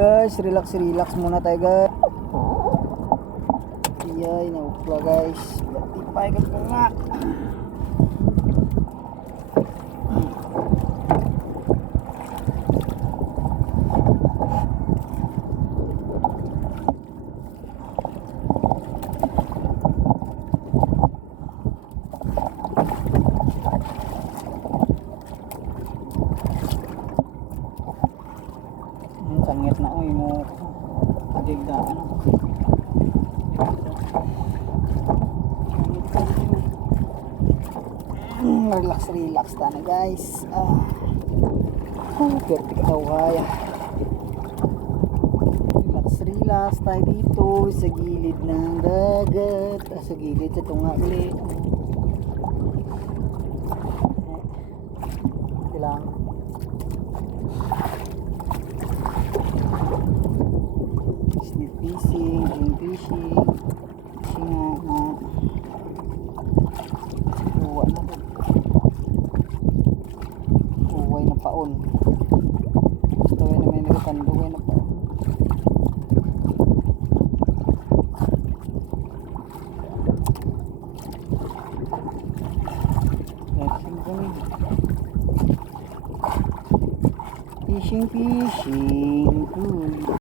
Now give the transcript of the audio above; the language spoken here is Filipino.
Guys, relax muna tayo guys. Iyay, naupla guys. Ipay ka ko nga. Sangit na oy mo adig na ano. Relax na guys. Perfect daw kaya. Relax tayo dito sa gilid ng dagat, sa gilid sa tunga ulit. Lang sneak fishing, game fishing, buwa na to. Buway na paon. Buway na may nilukan, buway na paon. Fishing, cool.